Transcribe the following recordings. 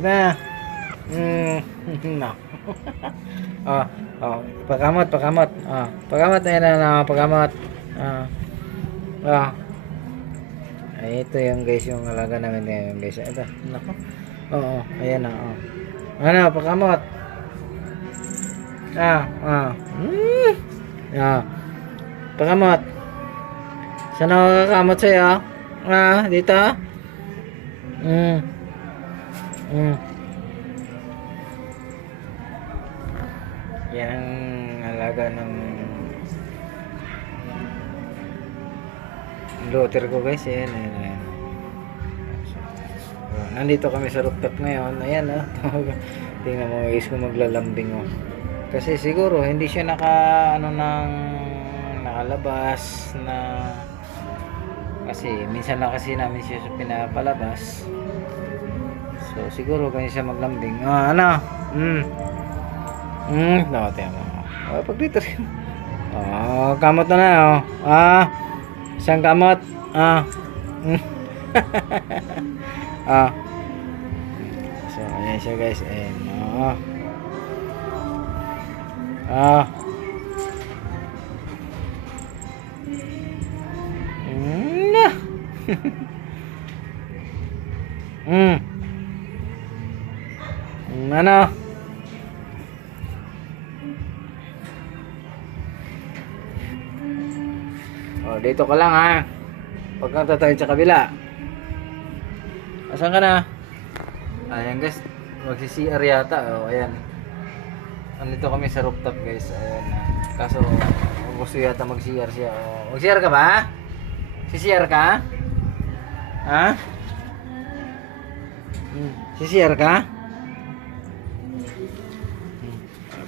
Na. No. Oh, oh, pagamot, pagamot. Oh, pagamot na, pagamot. Ah. Ah. Ay, ito yung guys, yung alaga namin ngayon, guys. Ito, nako. Oo, ayan na, oh. Ano, pagamot. Ah. Pagamot. Saan ako kakamot sa'yo? Dito? Mm. Mm. Yan ang alaga ng luther ko, guys. Ayan, ayan, ayan. So, nandito kami sa rooftop ngayon. Ayan, tingnan mo guys kung maglalambing, kasi siguro hindi siya nakalabas na, kasi minsan na kasi namin siya pinapalabas. So siguro ganyan siya maglambing. Ano? No, tayo mo. Pag dito rin. Kamot na. Isang kamot. So ayan siya, guys. Ayan. Ano? Dito ka lang, ha. Huwag kang tatawid sa kabila. Asan ka na? Ayan, guys. Magsi-CR yata. Ayan. Nandito kami sa rooftop, guys. Ayan. Kaso gusto yata mag-CR siya. Mag-CR ka ba? Si-CR ka? Ha? Si-CR ka?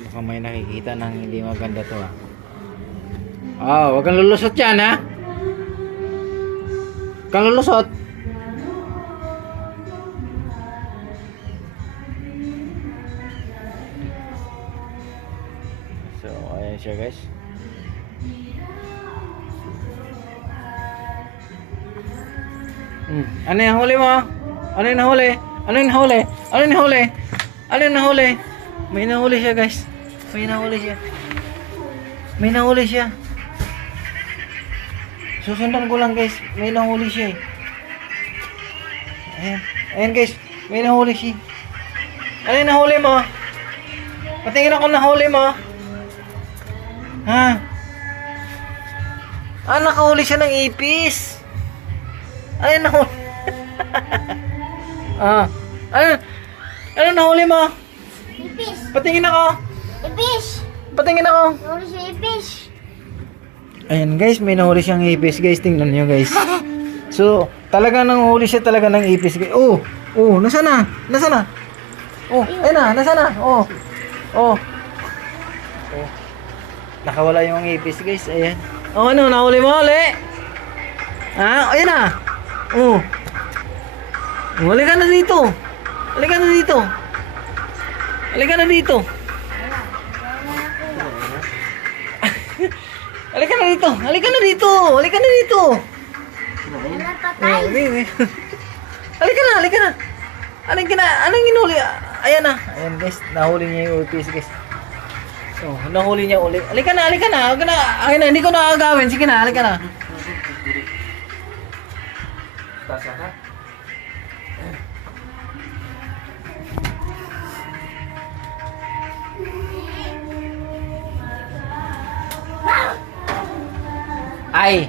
Mukhang may nakikita ng hindi maganda to, ha. Huwag kang lulusot yan, ha. Huwag kang lulusot. So ayan siya, guys. Ano yung huli mo? Ano yung nahuli? Ano yung nahuli? Ano yung nahuli? Ano yung nahuli? May nahuli siya, guys. May nahuli siya. May nahuli siya. Susundan ko lang, guys. May nahuli siya, Ayan. Ayan, guys. May nahuli siya. Ano yung nahuli mo? Patingin ako nahuli mo. Ha? Nakahuli siya ng ipis. Ano nahuli? Ano nahuli mo? Ipis. Patingin ako. Ipis. Patingin ako. Nahuli siya ipis. Ayan, guys, may nahuli siyang ipis, guys. Tingnan niyo, guys. So, talaga nanghuli siya talaga ng ipis, guys. Nasaan na? Nasaan na? Ayun na, nasaan na? Nakawala yung ipis, guys. Ayan. Ano, nahuli mo, uli? Ayan na. Halika na dito. Halika na dito. Halika na dito. Halika na dito. Halika na dito. Halika na dito. Wala patay. Halika na, halika na. Anong ginuli? Ayan na. Ayan, guys, nahuli niya yung ipis, guys. Nahuli niya uli. Halika na, halika na. Huwag na. Ayun na, hindi ko na agawin. Sige na, halika na. Tasa ka? Ay!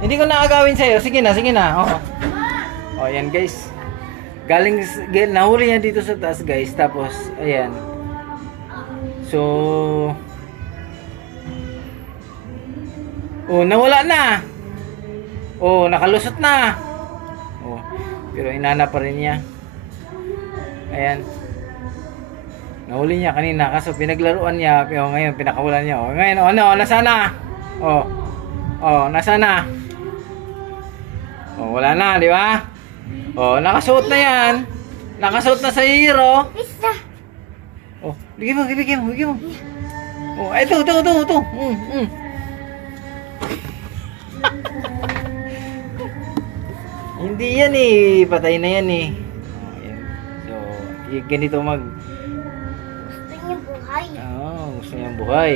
Hindi ko na agawin sa'yo. Sige na, sige na. Ayan, guys. Nahuli niya dito sa taas, guys. Tapos, ayan. So, nawala na. Nakalusot na. Pero inana pa rin niya. Ayan. Nahuli niya kanina kaso pinaglaruan niya. Pero ngayon pinakawalan niya. Ngayon, nasa na? Nasa na? Wala na, di ba? Nakasuot na yan. Nakasuot na sa hero. Ipis na. Bigyan mo. Ito. Hindi yan, patay na yan, Ayan. So, ganito mag Gusto niya buhay. gusto niyang buhay.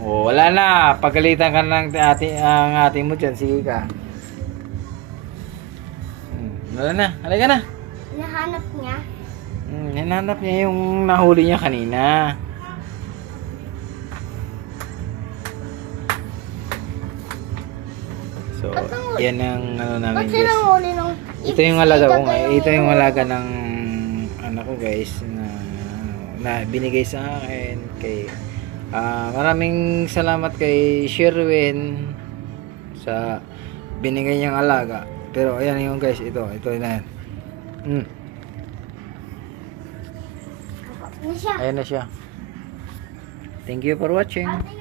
Wala na. Pagalitan ka ng ang ate mo dyan. Sige ka. Wala na. Halika na. Hinahanap niya. Hinanap niya yung nahuli niya kanina. So, yan ang ano namin Ba't guys. sinanguli nung Ito yung alaga ko nga. Ito yung alaga ng anak ko guys na binigay sa akin kay maraming salamat kay Sherwin sa binigay niyang alaga. Pero ayan yung guys, ito na yan. Ano siya? Ayan na siya. Thank you for watching. Ate,